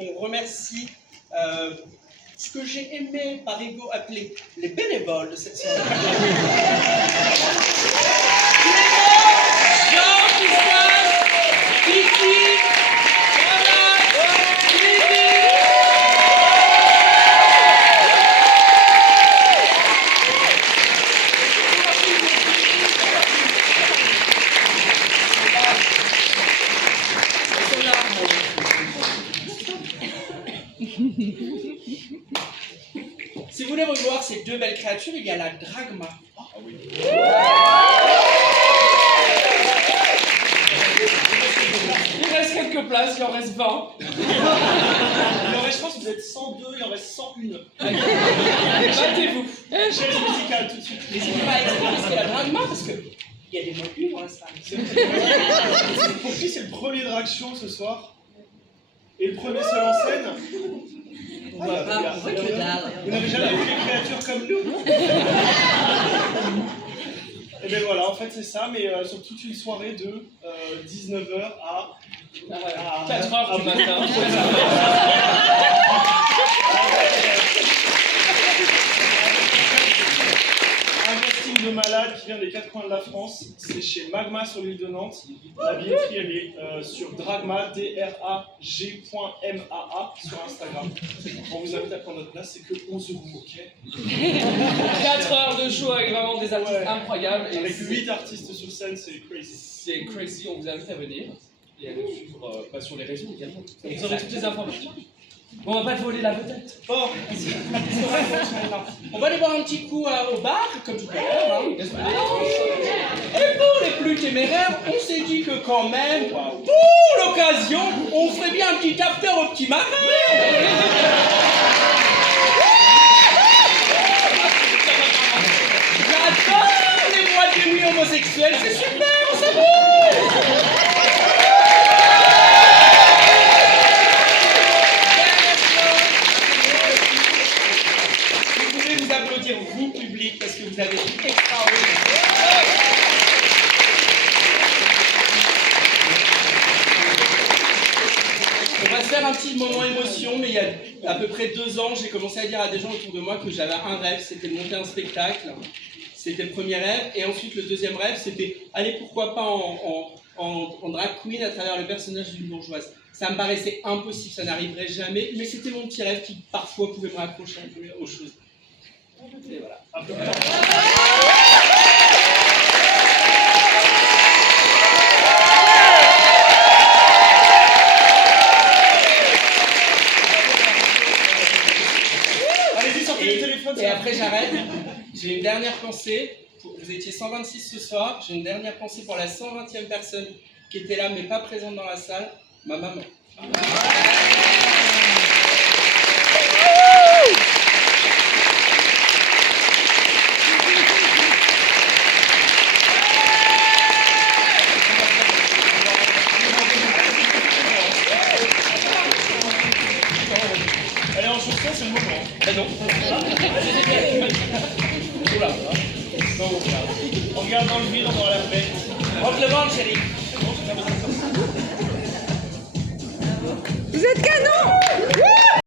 qu'on remercie ce que j'ai aimé par ego appeler les bénévoles de cette soirée. Jean-Christophe, Kiki, si vous voulez revoir ces deux belles créatures, il y a la Dragma. Ah oui. Il reste quelques places, il en reste 20. Il en reste, je pense que vous êtes 102, il en reste 101. Battez-vous. Chaise musicale tout de suite. N'hésitez pas à expliquer ce qu'est la Dragma parce que il y a des modules dans la salle. Pour qui c'est le premier drag show ce soir? Et le premier seul en scène? Vous n'avez jamais vu des créatures comme nous? Et bien voilà, en fait c'est ça, mais sur toute une soirée de 19h à 4h du matin. un casting de malade qui vient des quatre coins de la France. C'est chez Magma sur l'île de Nantes. La billetterie elle est sur Dragma, drag.maa sur Instagram. On vous invite à prendre notre place, c'est que 11 €, ok? 4 heures de show avec vraiment des artistes incroyables. Et Avec 8 artistes sur scène, c'est crazy. c'est crazy, on vous invite à venir. Et à nous suivre sur les réseaux également. Vous aurez toutes les informations. Bon, on va pas te voler la vedette. Bon, on va aller boire un petit coup au bar, comme tout à l'heure. Hein. Et pour les plus téméraires, on s'est dit que quand même, pour l'occasion, on ferait bien un petit after au petit marin. J'adore les boîtes de nuit homosexuelles, c'est super, on s'amuse. Vous, public, parce que vous avez été extraordinaire. On va se faire un petit moment émotion, mais il y a à peu près 2 ans, j'ai commencé à dire à des gens autour de moi que j'avais un rêve, c'était de monter un spectacle. C'était le premier rêve. Et ensuite, le deuxième rêve, c'était, allez, pourquoi pas en drag queen à travers le personnage d'une bourgeoise. Ça me paraissait impossible, ça n'arriverait jamais, mais c'était mon petit rêve qui, parfois, pouvait me raccrocher un peu aux choses. Et voilà. Allez-y, sortez le téléphone. Et après j'arrête. J'ai une dernière pensée. Vous étiez 126 ce soir. J'ai une dernière pensée pour la 120e personne qui était là mais pas présente dans la salle. Ma maman. Allez, en chanson, c'est le moment. Ah non. Oula. On regarde dans le vide, on aura la paix. Rentre le ventre, chérie. Vous êtes canon!